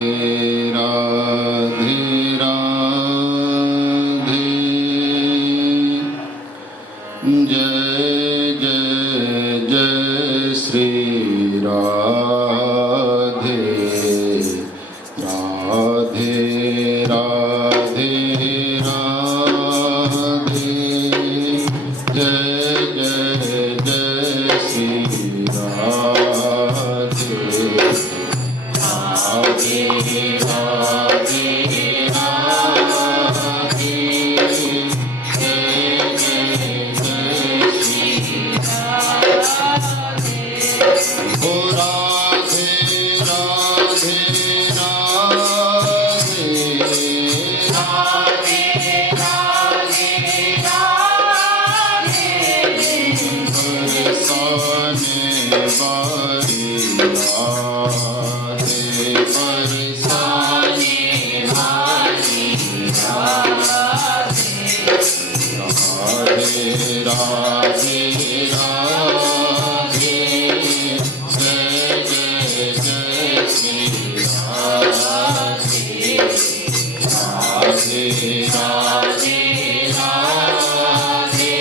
राधे राधे जय जय जय श्री राधे राधे राधे राधे जय जय जय श्री राधे राधे राधे राधे जय जय जय श्री राधे ओ राधे राधे राधे राधे राधे राधे बरसाने वाली राधे बरसाने वाली राधे राधे राधे जय जय जय श्री राधे राधे राधे राधे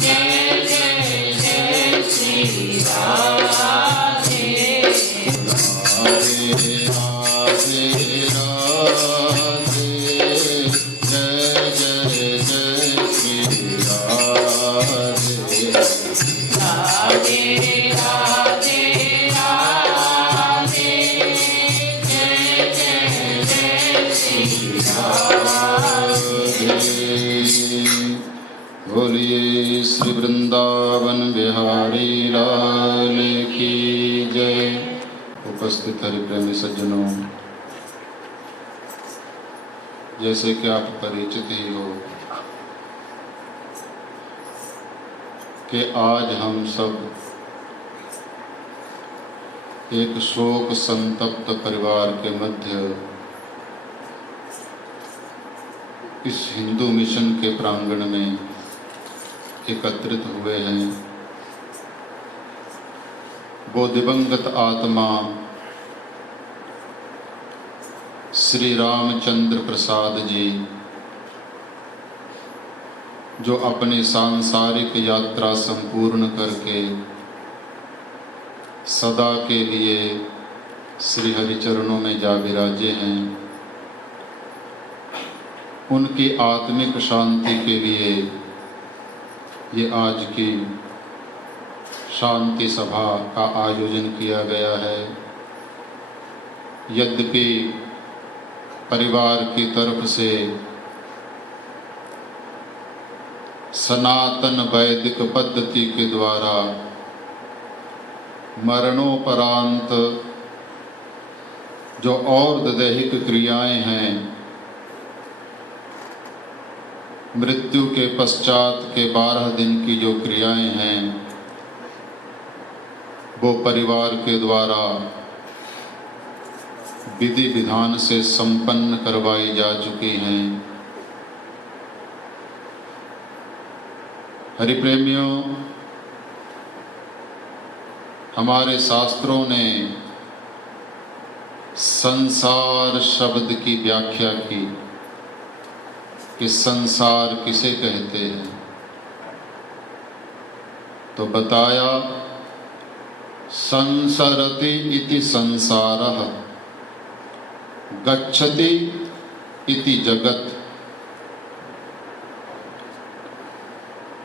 जय जय जय श्री राधे राधे राधे राधे जय जय जय श्री राधे राधे राधे राधे जय जय जय श्री राधे। बोलिए श्री वृंदावन बिहारी लाल की जय। उपस्थित हरिप्रेमी सज्जनों, जैसे कि आप परिचित ही हो कि आज हम सब एक शोक संतप्त परिवार के मध्य इस हिंदू मिशन के प्रांगण में एकत्रित हुए हैं। वो दिवंगत आत्मा श्री रामचंद्र प्रसाद जी, जो अपनी सांसारिक यात्रा संपूर्ण करके सदा के लिए श्री हरिचरणों में जा विराजे हैं, उनकी आत्मिक शांति के लिए ये आज की शांति सभा का आयोजन किया गया है। यद्यपि परिवार की तरफ से सनातन वैदिक पद्धति के द्वारा मरणोपरांत जो और दैहिक क्रियाएं हैं, मृत्यु के पश्चात के 12 दिन की जो क्रियाएं हैं, वो परिवार के द्वारा विधि विधान से संपन्न करवाई जा चुकी हैं। हरिप्रेमियों, हमारे शास्त्रों ने संसार शब्द की व्याख्या की कि संसार किसे कहते हैं, तो बताया संसरति इति संसारः गच्छति इति जगत।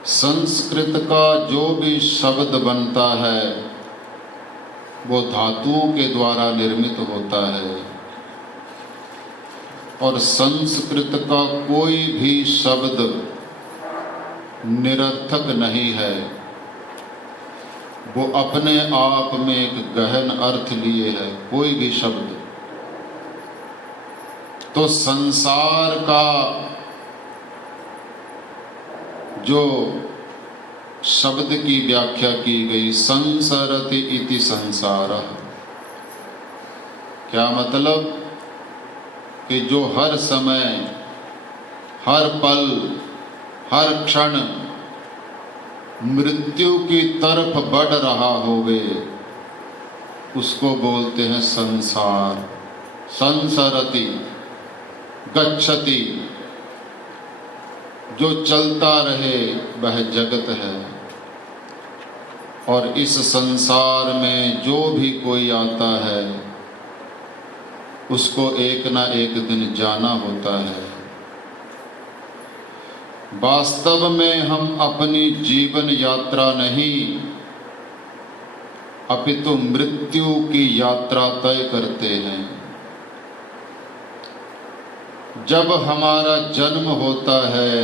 संस्कृत का जो भी शब्द बनता है वो धातुओं के द्वारा निर्मित होता है, और संस्कृत का कोई भी शब्द निरर्थक नहीं है। वो अपने आप में एक गहन अर्थ लिए है कोई भी शब्द। तो संसार का जो शब्द की व्याख्या की गई, संसरति इति संसारः, क्या मतलब कि जो हर समय, हर पल, हर क्षण मृत्यु की तरफ बढ़ रहा होवे, उसको बोलते हैं संसार। संसरति गच्छति, जो चलता रहे वह जगत है। और इस संसार में जो भी कोई आता है उसको एक ना एक दिन जाना होता है। वास्तव में हम अपनी जीवन यात्रा नहीं अपितु मृत्यु की यात्रा तय करते हैं। जब हमारा जन्म होता है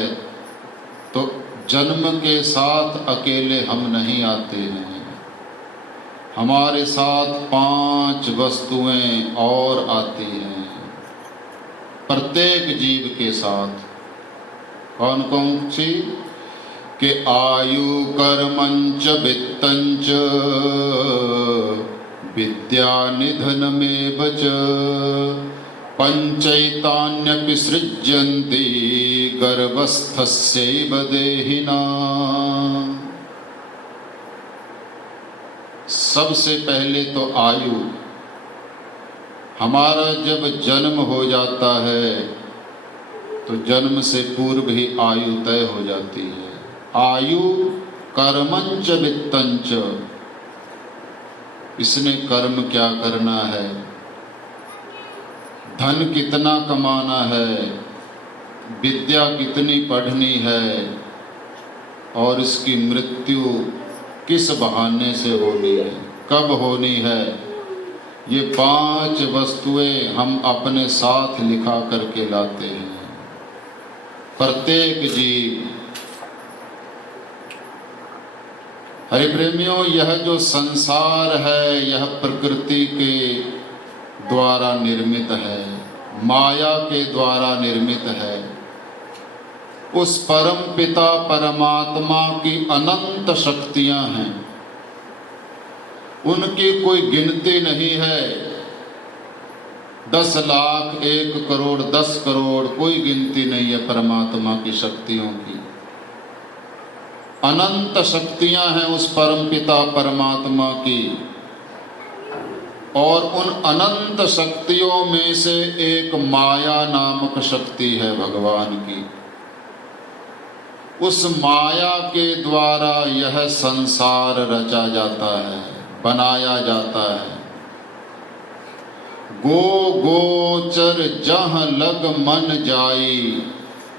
तो जन्म के साथ अकेले हम नहीं आते हैं, हमारे साथ 5 वस्तुएं और आती हैं प्रत्येक जीव के साथ। कौन कौन सी? कि आयु कर्मंच वित्तंच विद्या निधनमेव च पंचैतान्यपि सृज्यन्ति गर्भस्थस्यैव देहिना। सबसे पहले तो आयु। हमारा जब जन्म हो जाता है तो जन्म से पूर्व ही आयु तय हो जाती है। आयु कर्मंच वित्तंच, इसने कर्म क्या करना है, धन कितना कमाना है, विद्या कितनी पढ़नी है और इसकी मृत्यु किस बहाने से होनी है, कब होनी है, ये 5 वस्तुएं हम अपने साथ लिखा करके लाते हैं प्रत्येक जीव। हरि प्रेमियों, यह जो संसार है यह प्रकृति के द्वारा निर्मित है, माया के द्वारा निर्मित है। उस परम पिता परमात्मा की अनंत शक्तियां हैं, उनकी कोई गिनती नहीं है। 10 लाख 1 करोड़ 10 करोड़ कोई गिनती नहीं है परमात्मा की शक्तियों की। अनंत शक्तियां हैं उस परम पिता परमात्मा की। और उन अनंत शक्तियों में से एक माया नामक शक्ति है भगवान की। उस माया के द्वारा यह संसार रचा जाता है, बनाया जाता है। गो गोचर जहाँ लग मन जाई,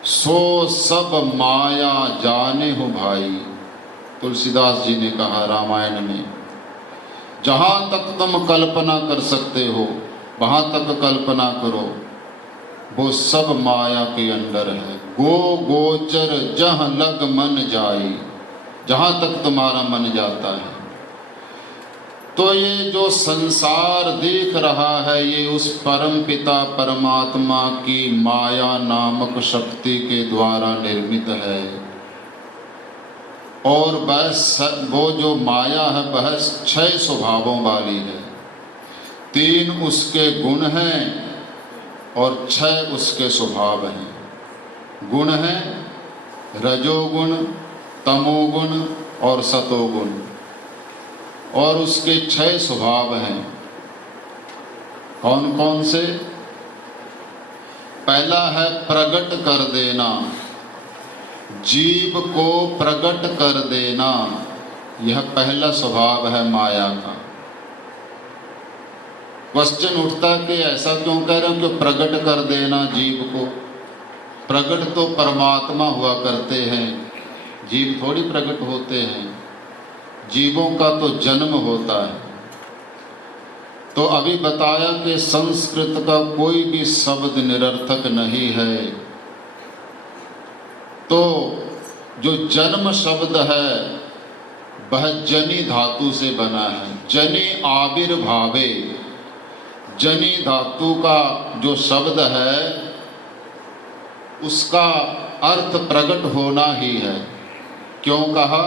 सो सब माया जाने हो भाई। तुलसीदास जी ने कहा रामायण में, जहाँ तक तुम कल्पना कर सकते हो वहाँ तक कल्पना करो, वो सब माया के अंदर है। गो गोचर जहाँ लग मन जाई, जहाँ तक तुम्हारा मन जाता है। तो ये जो संसार देख रहा है ये उस परम पिता परमात्मा की माया नामक शक्ति के द्वारा निर्मित है। और वो जो माया है वह 6 स्वभावों वाली है। 3 उसके गुण हैं और 6 उसके स्वभाव हैं। गुण हैं रजोगुण, तमोगुण और सतोगुण, और उसके 6 स्वभाव हैं। कौन कौन से? पहला है प्रकट कर देना, जीव को प्रकट कर देना। यह पहला स्वभाव है माया का। क्वेश्चन उठता कि ऐसा क्यों कह रहे हो कि प्रकट कर देना जीव को? प्रकट तो परमात्मा हुआ करते हैं, जीव थोड़ी प्रकट होते हैं। जीवों का तो जन्म होता है। तो अभी बताया कि संस्कृत का कोई भी शब्द निरर्थक नहीं है। तो जो जन्म शब्द है वह जनि धातु से बना है। जनि आविर्भावे, जनि धातु का जो शब्द है उसका अर्थ प्रकट होना ही है। क्यों कहा?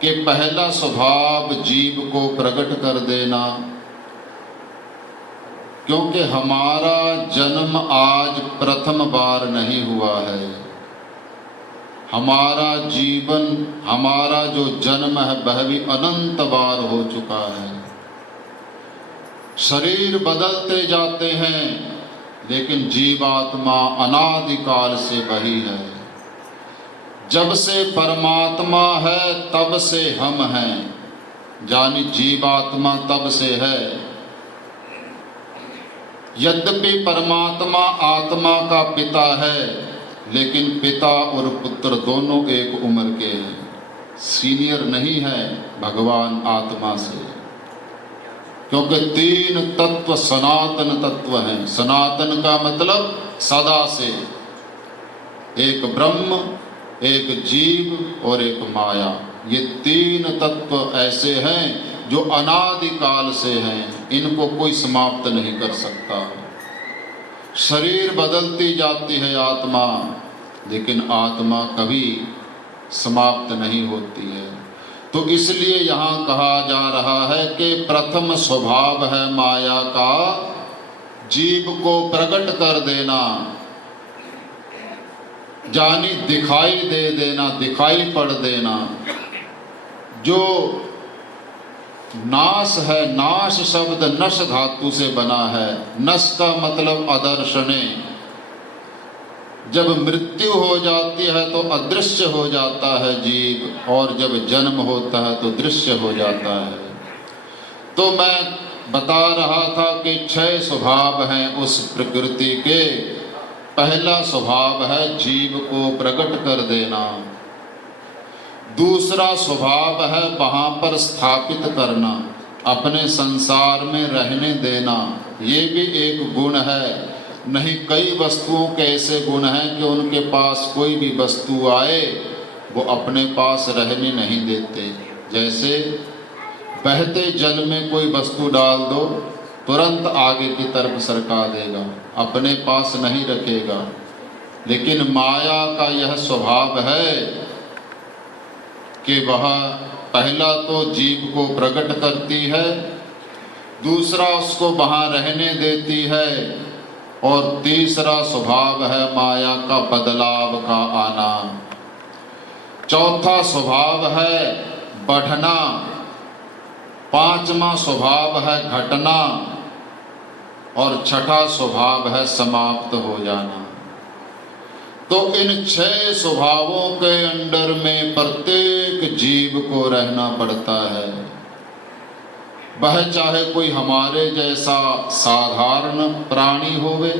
कि पहला स्वभाव जीव को प्रकट कर देना। क्योंकि हमारा जन्म आज प्रथम बार नहीं हुआ है। हमारा जीवन, हमारा जो जन्म है वह भी अनंत बार हो चुका है। शरीर बदलते जाते हैं, लेकिन जीवात्मा अनादिकाल से वही है। जब से परमात्मा है तब से हम हैं, यानी जीवात्मा तब से है। यद्यपि परमात्मा आत्मा का पिता है, लेकिन पिता और पुत्र दोनों एक उम्र के हैं, सीनियर नहीं है भगवान आत्मा से, क्योंकि तीन तत्व सनातन तत्व हैं। सनातन का मतलब सदा से, एक ब्रह्म, एक जीव और एक माया। ये तीन तत्व ऐसे हैं जो अनादिकाल से हैं, इनको कोई समाप्त नहीं कर सकता। शरीर बदलती जाती है आत्मा, लेकिन आत्मा कभी समाप्त नहीं होती है। तो इसलिए यहाँ कहा जा रहा है कि प्रथम स्वभाव है माया का जीव को प्रकट कर देना, जानी दिखाई दे देना, दिखाई पड़ देना। जो नाश है, नाश शब्द नश धातु से बना है। नश का मतलब अदर्शने। जब मृत्यु हो जाती है तो अदृश्य हो जाता है जीव, और जब जन्म होता है तो दृश्य हो जाता है। तो मैं बता रहा था कि 6 स्वभाव हैं उस प्रकृति के। पहला स्वभाव है जीव को प्रकट कर देना। दूसरा स्वभाव है वहाँ पर स्थापित करना, अपने संसार में रहने देना। ये भी एक गुण है। नहीं, कई वस्तुओं के ऐसे गुण हैं कि उनके पास कोई भी वस्तु आए वो अपने पास रहने नहीं देते। जैसे बहते जल में कोई वस्तु डाल दो, तुरंत आगे की तरफ सरका देगा, अपने पास नहीं रखेगा। लेकिन माया का यह स्वभाव है कि वह पहला तो जीव को प्रकट करती है, दूसरा उसको वहाँ रहने देती है, और तीसरा स्वभाव है माया का बदलाव का आना। चौथा स्वभाव है बढ़ना। पांचवा स्वभाव है घटना, और छठा स्वभाव है समाप्त हो जाना। तो इन 6 स्वभावों के अंडर में प्रत्येक जीव को रहना पड़ता है। वह चाहे कोई हमारे जैसा साधारण प्राणी होवे,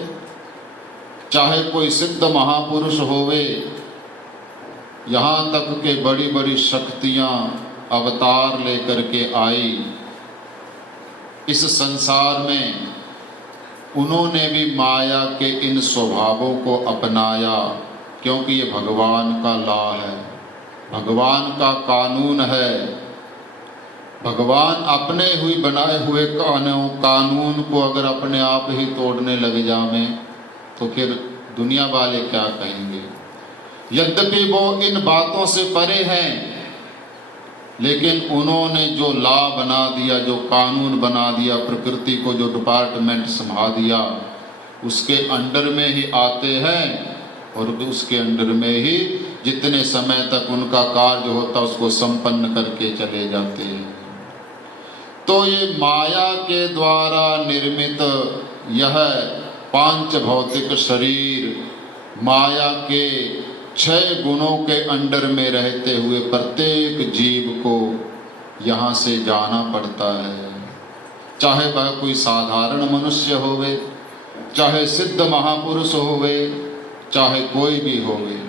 चाहे कोई सिद्ध महापुरुष होवे, यहाँ तक के बड़ी बड़ी शक्तियाँ अवतार लेकर के आई इस संसार में, उन्होंने भी माया के इन स्वभावों को अपनाया, क्योंकि ये भगवान का लॉ है, भगवान का कानून है। भगवान अपने हुई बनाए हुए कानून को अगर अपने आप ही तोड़ने लग जावे तो फिर दुनिया वाले क्या कहेंगे। यद्यपि वो इन बातों से परे हैं, लेकिन उन्होंने जो लॉ बना दिया, जो कानून बना दिया, प्रकृति को जो डिपार्टमेंट संभाल दिया, उसके अंडर में ही आते हैं, और उसके अंडर में ही जितने समय तक उनका कार्य होता उसको संपन्न करके चले जाते हैं। तो ये माया के द्वारा निर्मित यह 5 भौतिक शरीर, माया के 6 गुणों के अंडर में रहते हुए प्रत्येक जीव को यहाँ से जाना पड़ता है। चाहे वह कोई साधारण मनुष्य होवे, चाहे सिद्ध महापुरुष होवे, चाहे कोई भी होवे।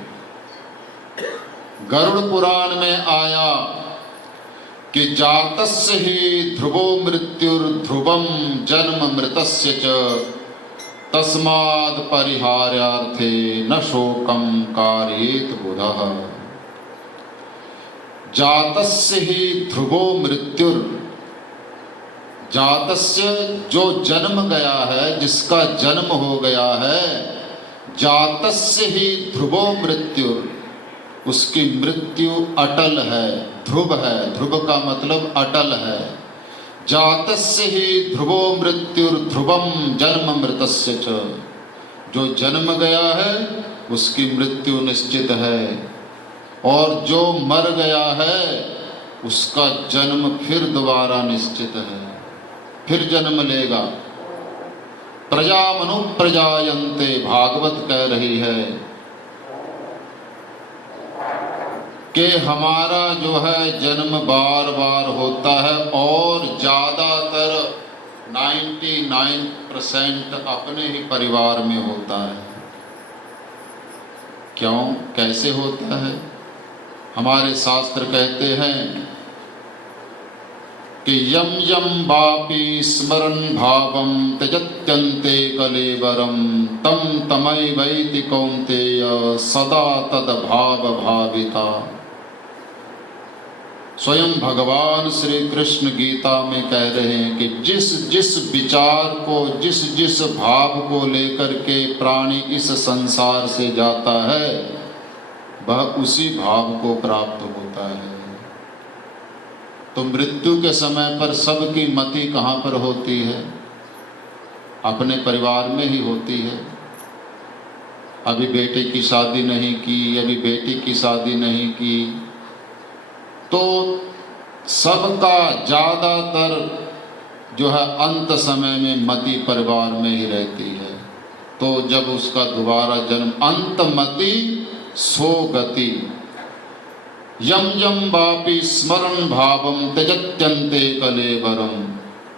गरुड़ पुराण में आया कि जातस्य ही ध्रुवो मृत्युर्ध्रुवम जन्म मृतस्य च तस्माद् परिहार्यार्थे न शोकं कारयेत बुधः। जातस्य ही ध्रुवो मृत्युर्, जातस्य जो जन्म गया है, जिसका जन्म हो गया है, जातस्य ही ध्रुवो मृत्युर्, उसकी मृत्यु अटल है, ध्रुव है। ध्रुव का मतलब अटल है। जातस्य ही ध्रुवो मृत्युर्ध्रुवम जन्म मृतस्य च, जो जन्म गया है उसकी मृत्यु निश्चित है, और जो मर गया है उसका जन्म फिर दोबारा निश्चित है। फिर जन्म लेगा। प्रजा मनु प्रजायन्ते, भागवत कह रही है कि हमारा जो है जन्म बार बार होता है और ज़्यादातर 99% अपने ही परिवार में होता है। क्यों, कैसे होता है? हमारे शास्त्र कहते हैं कि यम यम वापि स्मरन् भावं त्यजत्यन्ते कलेवरं तम तमैवैति कौन्तेय सदा तद भाव भाविता। स्वयं भगवान श्री कृष्ण गीता में कह रहे हैं कि जिस जिस विचार को, जिस जिस भाव को लेकर के प्राणी इस संसार से जाता है, वह उसी भाव को प्राप्त होता है। तो मृत्यु के समय पर सबकी मति कहाँ पर होती है? अपने परिवार में ही होती है। अभी बेटे की शादी नहीं की, अभी बेटी की शादी नहीं की, तो सबका ज़्यादातर जो है अंत समय में मति परिवार में ही रहती है। तो जब उसका दोबारा जन्म, अंत मति सो गति, यम यम वापि स्मरण भावम त्यजत्यन्ते कलेवरम,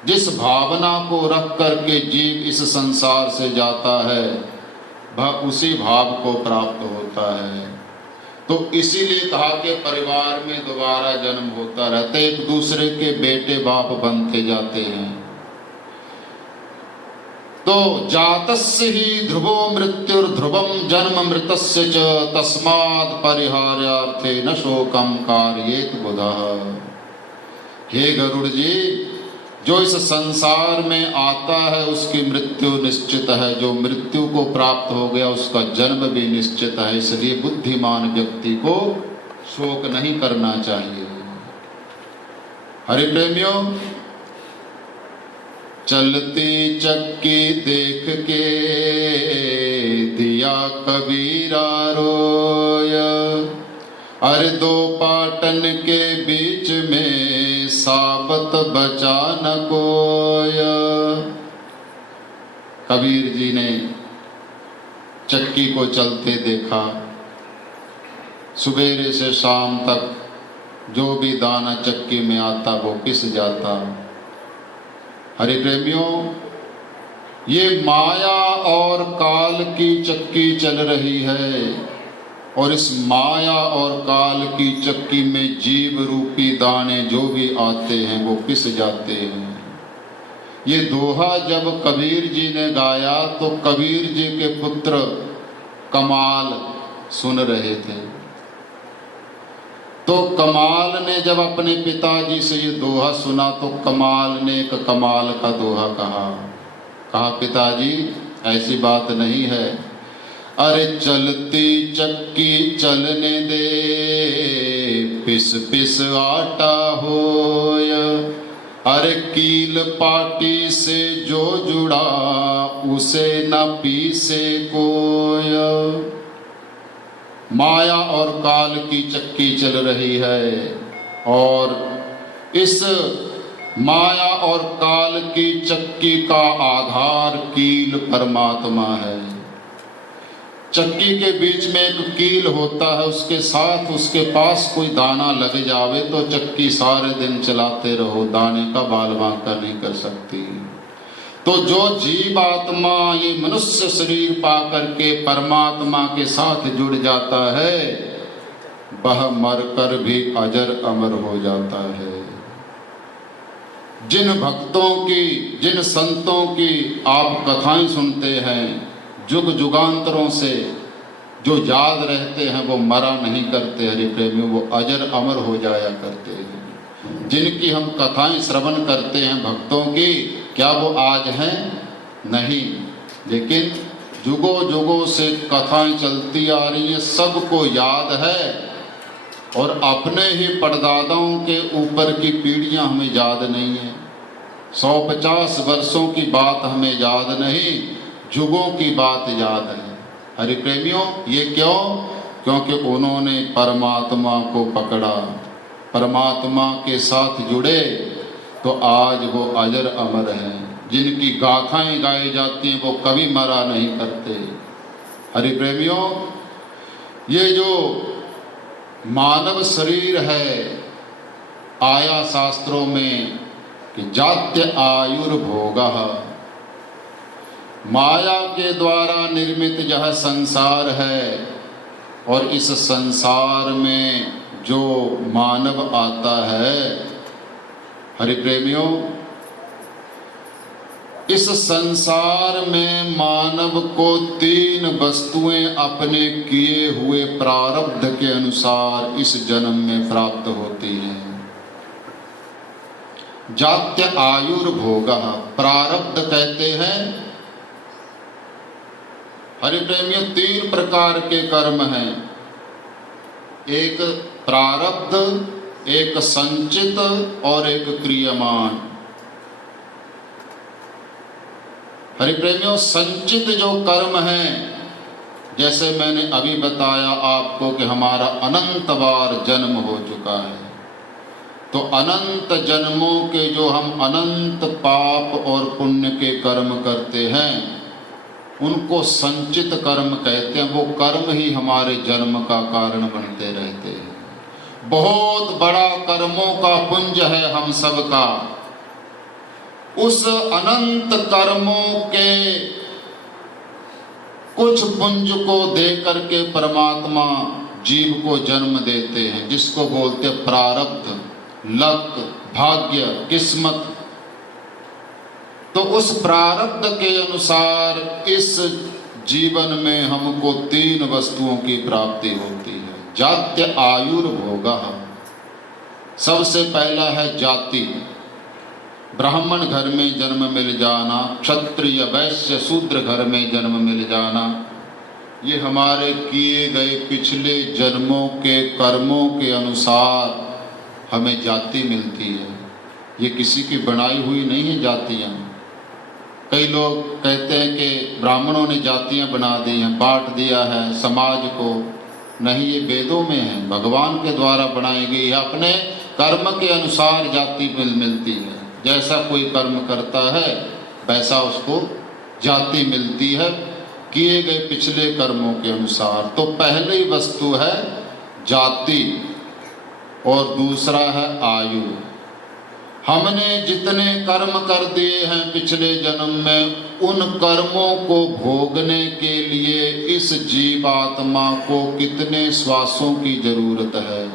जिस भावना को रख करके जीव इस संसार से जाता है, वह उसी भाव को प्राप्त होता है। तो इसीलिए कहा कि परिवार में दोबारा जन्म होता रहता है, एक दूसरे के बेटे बाप बनते जाते हैं। तो जातस्य ही ध्रुवो मृत्युर्ध्रुवम जन्म मृतस्य च तस्मात् परिहार्यार्थे न शोकम कारयेत बुधः। हे गरुड़ जी, जो इस संसार में आता है उसकी मृत्यु निश्चित है, जो मृत्यु को प्राप्त हो गया उसका जन्म भी निश्चित है। इसलिए बुद्धिमान व्यक्ति को शोक नहीं करना चाहिए। हरि प्रेमियों, चलती चक्की देख के दिया कबीरा रोया, अरे दो पाटन के बीच में साबत बचा न कोया। कबीर जी ने चक्की को चलते देखा, सुबेरे से शाम तक जो भी दाना चक्की में आता वो पिस जाता। हरि प्रेमियों, ये माया और काल की चक्की चल रही है और इस माया और काल की चक्की में जीव रूपी दाने जो भी आते हैं वो पिस जाते हैं। ये दोहा जब कबीर जी ने गाया तो कबीर जी के पुत्र कमाल सुन रहे थे। तो कमाल ने जब अपने पिताजी से ये दोहा सुना तो कमाल ने एक कमाल का दोहा कहा पिताजी ऐसी बात नहीं है, अरे चलती चक्की चलने दे, पिस पिस आटा होया, अरे कील पाटी से जो जुड़ा उसे न पीसे कोया। माया और काल की चक्की चल रही है और इस माया और काल की चक्की का आधार कील परमात्मा है। चक्की के बीच में एक कील होता है, उसके साथ उसके पास कोई दाना लग जावे तो चक्की सारे दिन चलाते रहो, दाने का बाल बांका नहीं कर सकती। तो जो जीव आत्मा ये मनुष्य शरीर पा करके परमात्मा के साथ जुड़ जाता है वह मरकर भी अजर अमर हो जाता है। जिन भक्तों की, जिन संतों की आप कथाएं सुनते हैं जुग जुगांतरों से, जो याद रहते हैं वो मरा नहीं करते। हरि प्रेमियों, वो अजर अमर हो जाया करते हैं। जिनकी हम कथाएं श्रवण करते हैं भक्तों की, क्या वो आज हैं? नहीं, लेकिन जुगों जुगों से कथाएं चलती आ रही हैं, सबको याद है और अपने ही परदादाओं के ऊपर की पीढ़ियां हमें याद नहीं है। 150 वर्षों की बात हमें याद नहीं, जुगों की बात याद है। हरि प्रेमियों, ये क्यों? क्योंकि उन्होंने परमात्मा को पकड़ा, परमात्मा के साथ जुड़े तो आज वो अजर अमर हैं, जिनकी गाथाएं गाई जाती हैं वो कभी मरा नहीं करते। हरि प्रेमियों, ये जो मानव शरीर है, आया शास्त्रों में कि जात्य आयुर्भोगः, माया के द्वारा निर्मित यह संसार है और इस संसार में जो मानव आता है, हरि प्रेमियों, इस संसार में मानव को 3 वस्तुएं अपने किए हुए प्रारब्ध के अनुसार इस जन्म में प्राप्त होती हैं। जात्य आयुर्भोगः, प्रारब्ध कहते हैं हरि प्रेमियों 3 प्रकार के कर्म हैं, एक प्रारब्ध, एक संचित और एक क्रियमान। हरि प्रेमियों, संचित जो कर्म है, जैसे मैंने अभी बताया आपको कि हमारा अनंत बार जन्म हो चुका है, तो अनंत जन्मों के जो हम अनंत पाप और पुण्य के कर्म करते हैं उनको संचित कर्म कहते हैं। वो कर्म ही हमारे जन्म का कारण बनते रहते हैं। बहुत बड़ा कर्मों का पुंज है हम सब का। उस अनंत कर्मों के कुछ पुंज को दे करके परमात्मा जीव को जन्म देते हैं, जिसको बोलते हैं प्रारब्ध, लक, भाग्य, किस्मत। तो उस प्रारब्ध के अनुसार इस जीवन में हमको 3 वस्तुओं की प्राप्ति होती है। जात्य आयुर्भोगः, सबसे पहला है जाति, ब्राह्मण घर में जन्म मिल जाना, क्षत्रिय वैश्य शूद्र घर में जन्म मिल जाना, ये हमारे किए गए पिछले जन्मों के कर्मों के अनुसार हमें जाति मिलती है। ये किसी की बनाई हुई नहीं है जातियाँ। कई लोग कहते हैं कि ब्राह्मणों ने जातियाँ बना दी हैं, बांट दिया है समाज को। नहीं, ये वेदों में है, भगवान के द्वारा बनाई गई है। अपने कर्म के अनुसार जाति मिलती है। जैसा कोई कर्म करता है वैसा उसको जाति मिलती है, किए गए पिछले कर्मों के अनुसार। तो पहली वस्तु है जाति और दूसरा है आयु। हमने जितने कर्म कर दिए हैं पिछले जन्म में, उन कर्मों को भोगने के लिए इस जीवात्मा को कितने श्वासों की जरूरत है,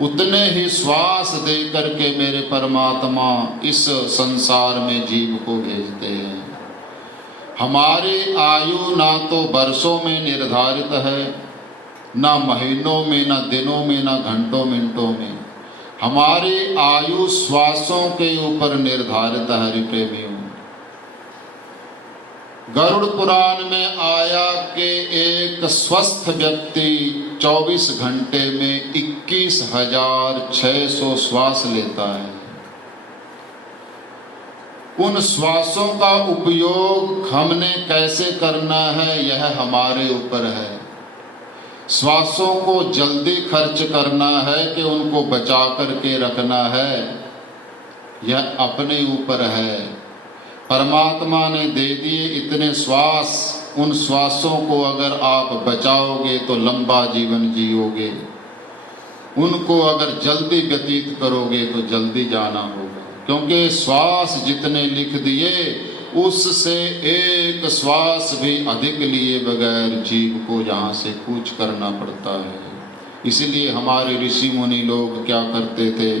उतने ही श्वास दे करके मेरे परमात्मा इस संसार में जीव को भेजते हैं। हमारी आयु ना तो वर्षों में निर्धारित है, ना महीनों में, ना दिनों में, ना घंटों मिनटों में। हमारी आयु श्वासों के ऊपर निर्धारित है। हरि प्रेमियों, गरुड़ पुराण में आया कि एक स्वस्थ व्यक्ति 24 घंटे में 21,600 श्वास लेता है। उन श्वासों का उपयोग हमने कैसे करना है, यह हमारे ऊपर है। श्वासों को जल्दी खर्च करना है कि उनको बचा करके रखना है, यह अपने ऊपर है। परमात्मा ने दे दिए इतने श्वास, उन श्वासों को अगर आप बचाओगे तो लंबा जीवन जियोगे, उनको अगर जल्दी व्यतीत करोगे तो जल्दी जाना होगा। क्योंकि श्वास जितने लिख दिए उससे एक श्वास भी अधिक लिए बगैर जीव को यहाँ से कूच करना पड़ता है। इसलिए हमारे ऋषि मुनि लोग क्या करते थे,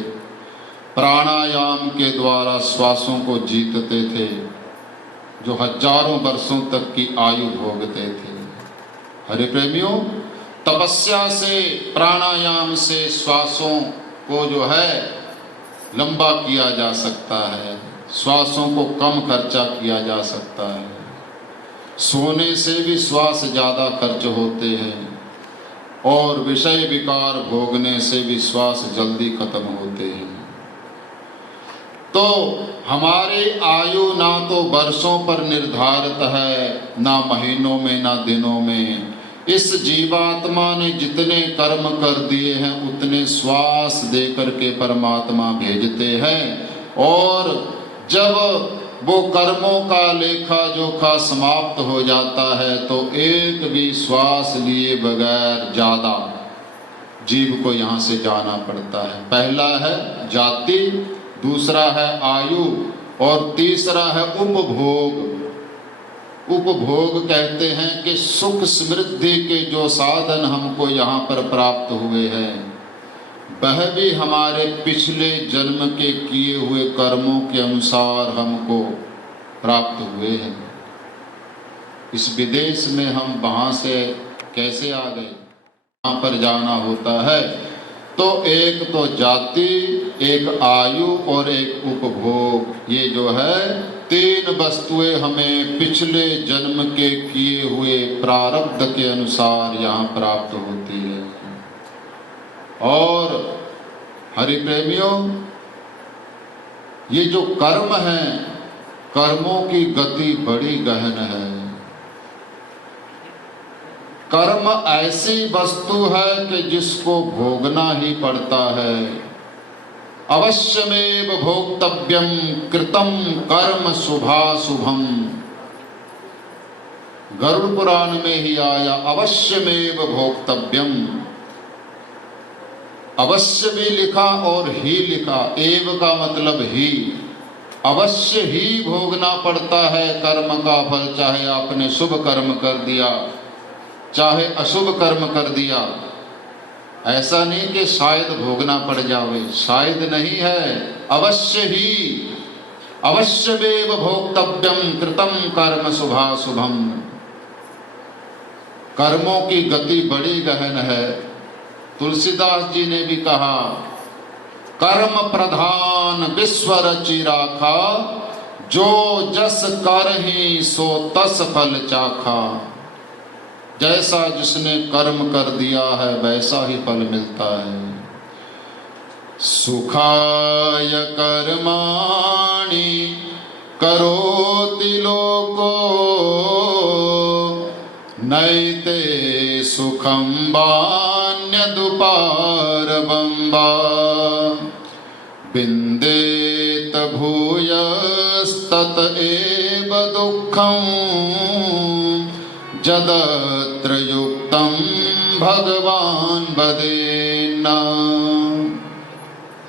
प्राणायाम के द्वारा श्वासों को जीतते थे, जो हजारों वर्षों तक की आयु भोगते थे। हरि प्रेमियों, तपस्या से, प्राणायाम से श्वासों को जो है लंबा किया जा सकता है, श्वासों को कम खर्चा किया जा सकता है। सोने से भी श्वास ज़्यादा खर्च होते हैं और विषय विकार भोगने से भी श्वास जल्दी खत्म होते हैं। तो हमारी आयु ना तो वर्षों पर निर्धारित है, ना महीनों में, ना दिनों में। इस जीवात्मा ने जितने कर्म कर दिए हैं उतने श्वास दे करके परमात्मा भेजते हैं और जब वो कर्मों का लेखा जोखा समाप्त हो जाता है तो एक भी श्वास लिए बगैर ज़्यादा जीव को यहाँ से जाना पड़ता है। पहला है जाति, दूसरा है आयु और तीसरा है उपभोग। उपभोग कहते हैं कि सुख समृद्धि के जो साधन हमको यहाँ पर प्राप्त हुए हैं वह भी हमारे पिछले जन्म के किए हुए कर्मों के अनुसार हमको प्राप्त हुए हैं। इस विदेश में हम वहाँ से कैसे आ गए, वहाँ पर जाना होता है तो एक तो जाति, एक आयु और एक उपभोग, ये जो है तीन वस्तुएं हमें पिछले जन्म के किए हुए प्रारब्ध के अनुसार यहाँ प्राप्त होती है। और हरि प्रेमियों, ये जो कर्म है, कर्मों की गति बड़ी गहन है। कर्म ऐसी वस्तु है कि जिसको भोगना ही पड़ता है। अवश्यमेव भोक्तव्यम कृतं कर्म शुभाशुभम। गरुड़ पुराण में ही आया अवश्यमेव भोक्तव्यम। अवश्य भी लिखा और ही लिखा, एव का मतलब ही। अवश्य ही भोगना पड़ता है कर्म का फल, चाहे आपने शुभ कर्म कर दिया चाहे अशुभ कर्म कर दिया। ऐसा नहीं कि शायद भोगना पड़ जावे, शायद नहीं है, अवश्य ही। अवश्यमेव भोक्तव्यम कृतं कर्म शुभाशुभम। कर्मों की गति बड़ी गहन है। तुलसीदास जी ने भी कहा, कर्म प्रधान विश्व रचि राखा, जो जस करहि सो तस फल चाखा। जैसा जिसने कर्म कर दिया है वैसा ही फल मिलता है। सुखाय कर्माणि करोति लोको, नैते सुखं वान्यदुपारवं। विन्देत भूयस्तत एव दुःखं, जदत्र युक्तं भगवान वदेन्न।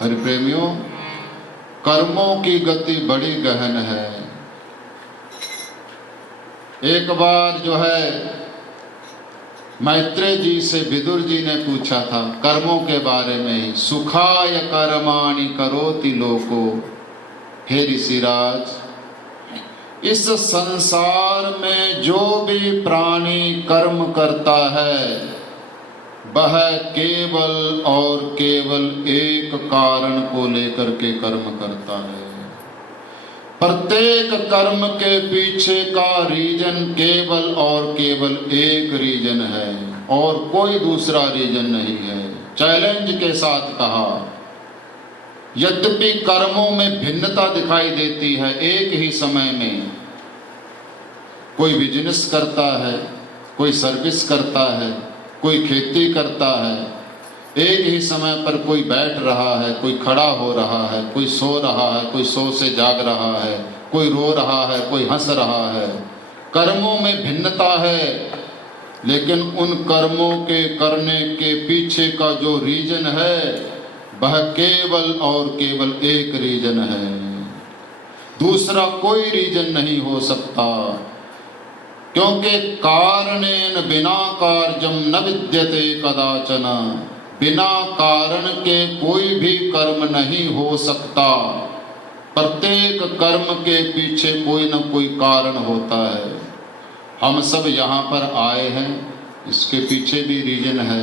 हरि प्रेमियों, कर्मों की गति बड़ी गहन है। एक बार जो है मैत्रेय जी से विदुर जी ने पूछा था कर्मों के बारे में ही। सुखाय कर्माणि करोति लोको। हे ऋषिराज, इस संसार में जो भी प्राणी कर्म करता है वह केवल और केवल एक कारण को लेकर के कर्म करता है। प्रत्येक कर्म के पीछे का रीजन केवल और केवल एक रीजन है और कोई दूसरा रीजन नहीं है। चैलेंज के साथ कहा, यद्यपि कर्मों में भिन्नता दिखाई देती है। एक ही समय में कोई बिजनेस करता है, कोई सर्विस करता है, कोई खेती करता है। एक ही समय पर कोई बैठ रहा है, कोई खड़ा हो रहा है, कोई सो रहा है, कोई सो से जाग रहा है, कोई रो रहा है, कोई हंस रहा है। कर्मों में भिन्नता है, लेकिन उन कर्मों के करने के पीछे का जो रीजन है वह केवल और केवल एक रीजन है। दूसरा कोई रीजन नहीं हो सकता, क्योंकि कारणेन बिना कार्यम न विद्यते कदाचन। बिना कारण के कोई भी कर्म नहीं हो सकता। प्रत्येक कर्म के पीछे कोई न कोई कारण होता है। हम सब यहाँ पर आए हैं, इसके पीछे भी रीजन है।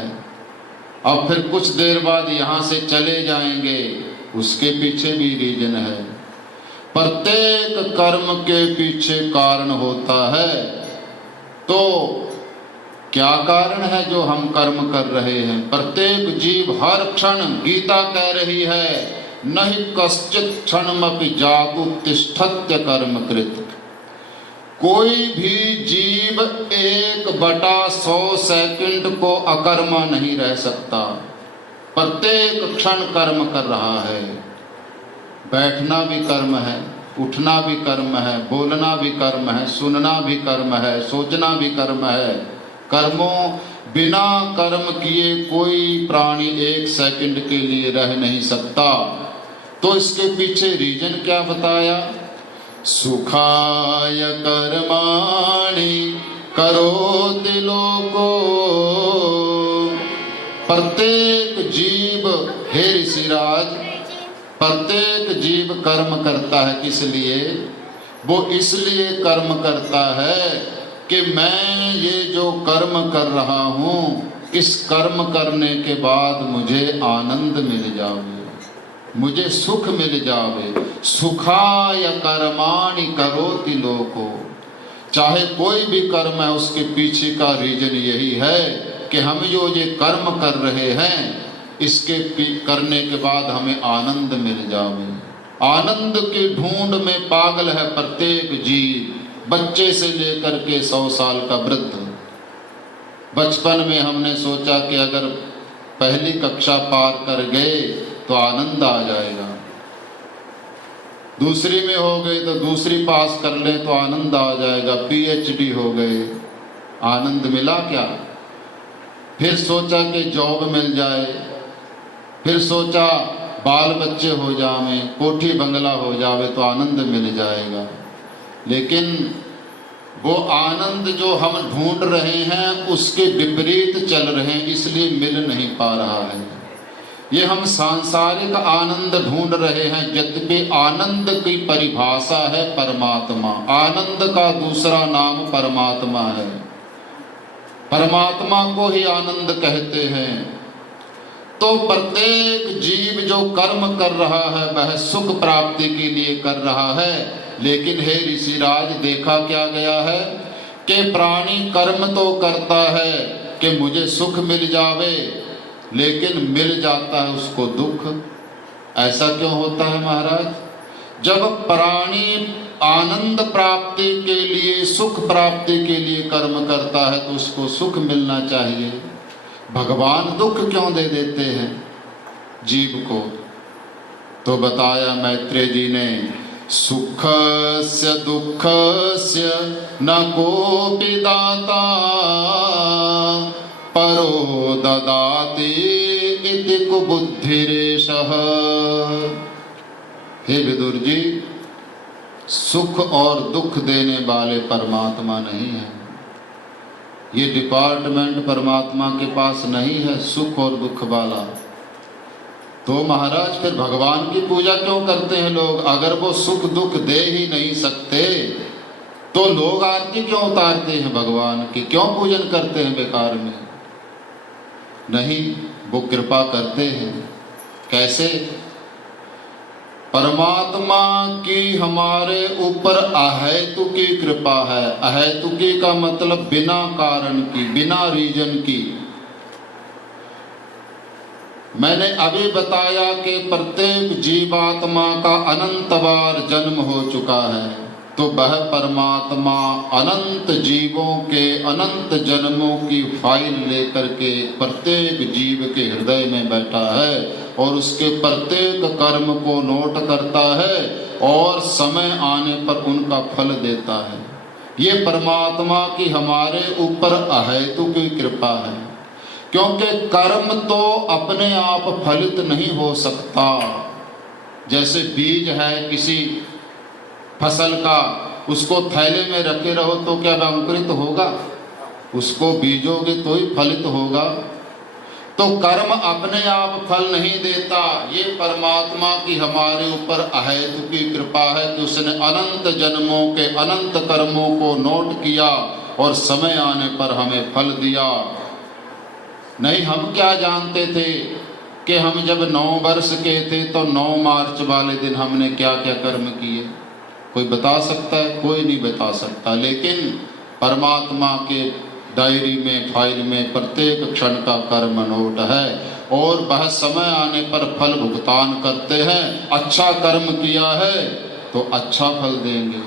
अब फिर कुछ देर बाद यहाँ से चले जाएंगे, उसके पीछे भी रीजन है। प्रत्येक कर्म के पीछे कारण होता है। तो क्या कारण है जो हम कर्म कर रहे हैं? प्रत्येक जीव हर क्षण, गीता कह रही है, नहि कश्चित् क्षणमपि जागुत्तिष्ठत्य कर्मकृत्। कोई भी जीव 1/100 सेकंड को अकर्मा नहीं रह सकता। प्रत्येक क्षण कर्म कर रहा है। बैठना भी कर्म है, उठना भी कर्म है, बोलना भी कर्म है, सुनना भी कर्म है, सोचना भी कर्म है। कर्मों बिना कर्म किए कोई प्राणी एक सेकंड के लिए रह नहीं सकता। तो इसके पीछे रीजन क्या बताया? सुखाय कर्माणि करोति लोको। प्रत्येक जीव, हे ऋषिराज, प्रत्येक जीव कर्म करता है। किस लिए? वो इसलिए कर्म करता है कि मैं ये जो कर्म कर रहा हूँ, इस कर्म करने के बाद मुझे आनंद मिल जावे, मुझे सुख मिल जावे। सुखाय कर्माणि करोति लोको। चाहे कोई भी कर्म है, उसके पीछे का रीजन यही है कि हम जो ये कर्म कर रहे हैं, इसके करने के बाद हमें आनंद मिल जावे। आनंद की ढूंढ में पागल है प्रत्येक जीव, बच्चे से लेकर के 100 साल का वृद्ध। बचपन में हमने सोचा कि अगर पहली कक्षा पार कर गए तो आनंद आ जाएगा, दूसरी में हो गए तो दूसरी पास कर ले तो आनंद आ जाएगा, PhD हो गए, आनंद मिला क्या? फिर सोचा कि जॉब मिल जाए, फिर सोचा बाल बच्चे हो जावे, कोठी बंगला हो जावे तो आनंद मिल जाएगा। लेकिन वो आनंद जो हम ढूंढ रहे हैं उसके विपरीत चल रहे हैं, इसलिए मिल नहीं पा रहा है। ये हम सांसारिक आनंद ढूंढ रहे हैं, यद्यपि आनंद की परिभाषा है परमात्मा। आनंद का दूसरा नाम परमात्मा है। परमात्मा को ही आनंद कहते हैं। तो प्रत्येक जीव जो कर्म कर रहा है वह सुख प्राप्ति के लिए कर रहा है। लेकिन हे ऋषिराज, देखा क्या गया है कि प्राणी कर्म तो करता है कि मुझे सुख मिल जावे, लेकिन मिल जाता है उसको दुख। ऐसा क्यों होता है महाराज? जब प्राणी आनंद प्राप्ति के लिए, सुख प्राप्ति के लिए कर्म करता है तो उसको सुख मिलना चाहिए। भगवान दुख क्यों दे देते हैं जीव को? तो बताया मैत्रेय जी ने, सुखस्य दुःखस्य न कोपि दाता परो ददाति इति कुबुद्धिरेषः। हे विदुर जी, सुख और दुख देने वाले परमात्मा नहीं है। ये डिपार्टमेंट परमात्मा के पास नहीं है, सुख और दुख वाला। तो महाराज फिर भगवान की पूजा क्यों करते हैं लोग? अगर वो सुख दुख दे ही नहीं सकते तो लोग आरती क्यों उतारते हैं भगवान की? क्यों पूजन करते हैं बेकार में? नहीं, वो कृपा करते हैं। कैसे? परमात्मा की हमारे ऊपर अहेतुकी कृपा है। अहेतुकी का मतलब बिना कारण की, बिना रीजन की। मैंने अभी बताया कि प्रत्येक जीवात्मा का अनंत बार जन्म हो चुका है, तो वह परमात्मा अनंत जीवों के अनंत जन्मों की फाइल लेकर के प्रत्येक जीव के हृदय में बैठा है और उसके प्रत्येक कर्म को नोट करता है और समय आने पर उनका फल देता है। ये परमात्मा की हमारे ऊपर अहेतुकी कृपा है, क्योंकि कर्म तो अपने आप फलित नहीं हो सकता। जैसे बीज है किसी फसल का, उसको थैले में रखे रहो तो क्या वह अंकुरित होगा? उसको बीजोगे तो ही फलित होगा। तो कर्म अपने आप फल नहीं देता। ये परमात्मा की हमारे ऊपर अहेतुकी कृपा है कि उसने अनंत जन्मों के अनंत कर्मों को नोट किया और समय आने पर हमें फल दिया। नहीं, हम क्या जानते थे कि हम जब 9 वर्ष के थे तो 9 मार्च वाले दिन हमने क्या क्या कर्म किए? कोई बता सकता है? कोई नहीं बता सकता। लेकिन परमात्मा के डायरी में, फाइल में प्रत्येक क्षण का कर्म नोट है और वह समय आने पर फल भुगतान करते हैं। अच्छा कर्म किया है तो अच्छा फल देंगे,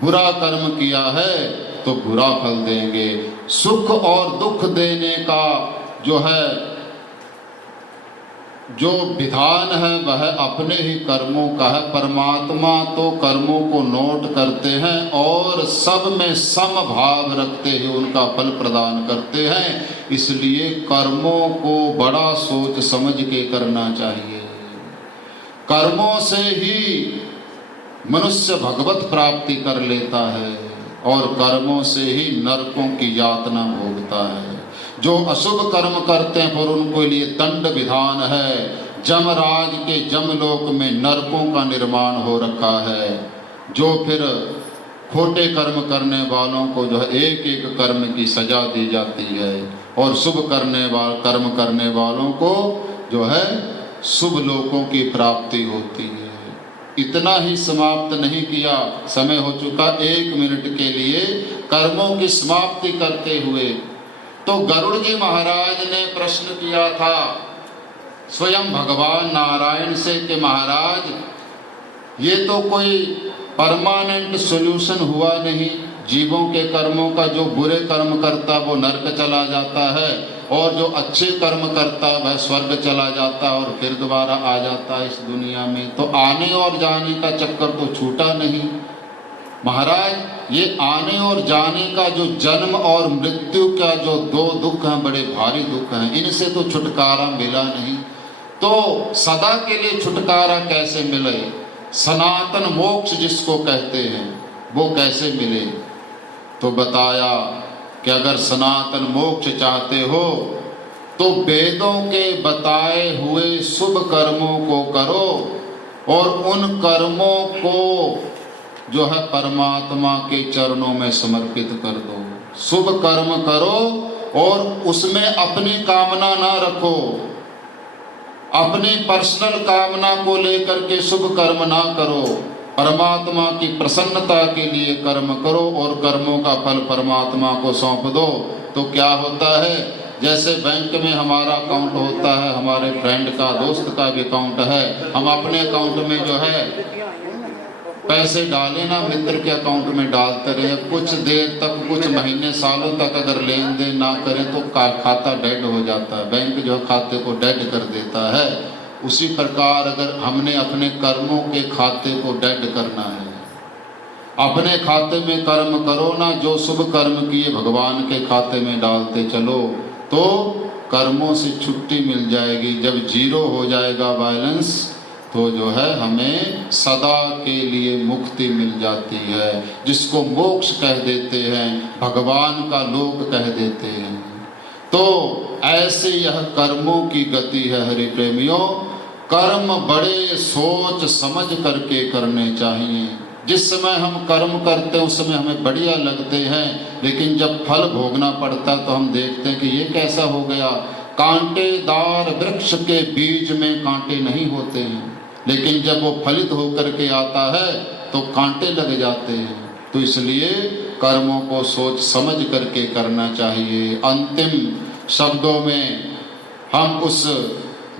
बुरा कर्म किया है तो बुरा फल देंगे। सुख और दुख देने का जो है जो विधान है वह अपने ही कर्मों का है। परमात्मा तो कर्मों को नोट करते हैं और सब में सम भाव रखते हुए उनका फल प्रदान करते हैं। इसलिए कर्मों को बड़ा सोच समझ के करना चाहिए। कर्मों से ही मनुष्य भगवत प्राप्ति कर लेता है और कर्मों से ही नरकों की यातना भोगता है। जो अशुभ कर्म करते हैं पर उनको लिए दंड विधान है। जमराज के जमलोक में नरकों का निर्माण हो रखा है। जो फिर खोटे कर्म करने वालों को जो है एक एक कर्म की सजा दी जाती है और शुभ कर्म करने वालों को जो है शुभ लोकों की प्राप्ति होती है। इतना ही समाप्त नहीं किया, समय हो चुका। 1 मिनट के लिए कर्मों की समाप्ति करते हुए तो गरुड़ जी महाराज ने प्रश्न किया था स्वयं भगवान नारायण से कि महाराज ये तो कोई परमानेंट सॉल्यूशन हुआ नहीं। जीवों के कर्मों का जो बुरे कर्म करता वो नरक चला जाता है और जो अच्छे कर्म करता वह स्वर्ग चला जाता और फिर दोबारा आ जाता है इस दुनिया में। तो आने और जाने का चक्कर तो छूटा नहीं। महाराज ये आने और जाने का जो जन्म और मृत्यु का जो 2 दुख हैं, बड़े भारी दुख हैं, इनसे तो छुटकारा मिला नहीं। तो सदा के लिए छुटकारा कैसे मिले? सनातन मोक्ष जिसको कहते हैं वो कैसे मिले? तो बताया कि अगर सनातन मोक्ष चाहते हो तो वेदों के बताए हुए शुभ कर्मों को करो और उन कर्मों को जो है परमात्मा के चरणों में समर्पित कर दो। शुभ कर्म करो और उसमें अपनी कामना ना रखो। अपनी पर्सनल कामना को लेकर के शुभ कर्म ना करो। परमात्मा की प्रसन्नता के लिए कर्म करो और कर्मों का फल परमात्मा को सौंप दो। तो क्या होता है, जैसे बैंक में हमारा अकाउंट होता है, हमारे फ्रेंड का, दोस्त का भी अकाउंट है, हम अपने अकाउंट में जो है पैसे डालें ना, मित्र के अकाउंट में डालते रहे, कुछ देर तक, कुछ महीने सालों तक अगर लेन देन ना करें तो खाता डेड हो जाता है। बैंक जो खाते को डेड कर देता है। उसी प्रकार अगर हमने अपने कर्मों के खाते को डेड करना है, अपने खाते में कर्म करो ना, जो शुभ कर्म किए भगवान के खाते में डालते चलो तो कर्मों से छुट्टी मिल जाएगी। जब 0 हो जाएगा बैलेंस तो जो है हमें सदा के लिए मुक्ति मिल जाती है, जिसको मोक्ष कह देते हैं, भगवान का लोक कह देते हैं। तो ऐसे यह कर्मों की गति है हरि प्रेमियों। कर्म बड़े सोच समझ करके करने चाहिए। जिस समय हम कर्म करते हैं उस समय हमें बढ़िया लगते हैं, लेकिन जब फल भोगना पड़ता तो हम देखते हैं कि ये कैसा हो गया। कांटेदार वृक्ष के बीज में कांटे नहीं होते हैं, लेकिन जब वो फलित होकर के आता है तो कांटे लग जाते हैं। तो इसलिए कर्मों को सोच समझ करके करना चाहिए। अंतिम शब्दों में हम उस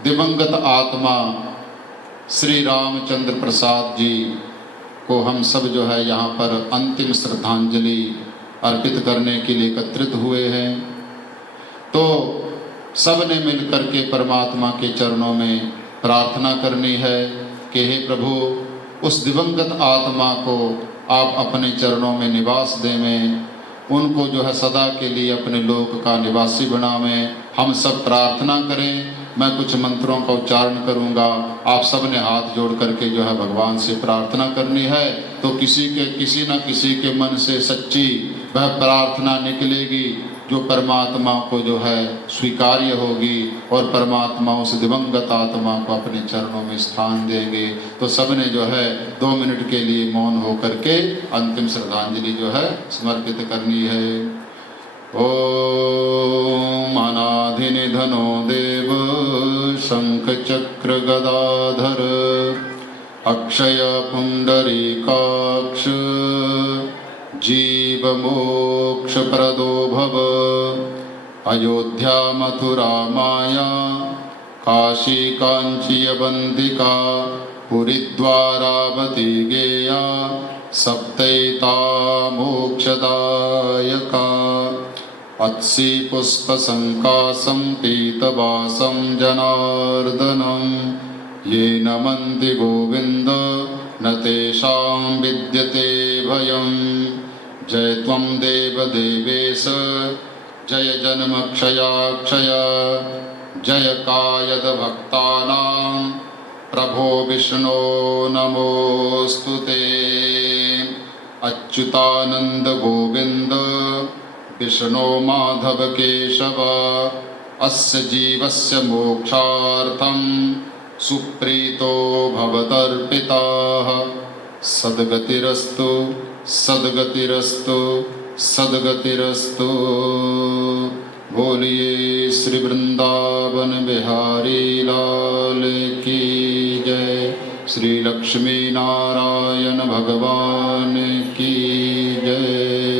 दिवंगत आत्मा श्री रामचंद्र प्रसाद जी को हम सब जो है यहाँ पर अंतिम श्रद्धांजलि अर्पित करने के लिए एकत्रित हुए हैं। तो सब ने मिलकर के परमात्मा के चरणों में प्रार्थना करनी है कि हे प्रभु, उस दिवंगत आत्मा को आप अपने चरणों में निवास देवें, उनको जो है सदा के लिए अपने लोक का निवासी बनावें। हम सब प्रार्थना करें। मैं कुछ मंत्रों का उच्चारण करूंगा, आप सब ने हाथ जोड़ करके जो है भगवान से प्रार्थना करनी है। तो किसी न किसी के मन से सच्ची वह प्रार्थना निकलेगी जो परमात्मा को जो है स्वीकार्य होगी और परमात्मा उस दिवंगत आत्मा को अपने चरणों में स्थान देंगे। तो सब ने जो है 2 मिनट के लिए मौन होकर के अंतिम श्रद्धांजलि जो है समर्पित करनी है। ओम अनाधिनिधनो देव शंख चक्र गदाधर अक्षय पुंडरीकाक्ष जीव मोक्ष प्रदो भव। अयोध्या मथुरा माया काशी कांची अवंतिका पुरी द्वारावती गेया सप्तैता मोक्षदायका। अत्सि पुष्पसङ्कासं पीतवासं जनार्दनं ये नमन्ति गोविन्द न तेषां विद्यते भयं। जय त्वं देवदेवेश जय जन्मक्षयाक्षय जय कायदभक्तानां प्रभो विष्णो नमोऽस्तु ते। अच्युतानंद गोविंद विष्णो माधव केशव अस्य जीवस्य मोक्षार्थं सुप्रीतो भवतर्पिताः। सद्गतिरस्तु सद्गतिरस्तु सद्गतिरस्तु। बोलिए श्री वृंदावन बिहारी लाल की जय। श्री लक्ष्मी नारायण भगवान की जय।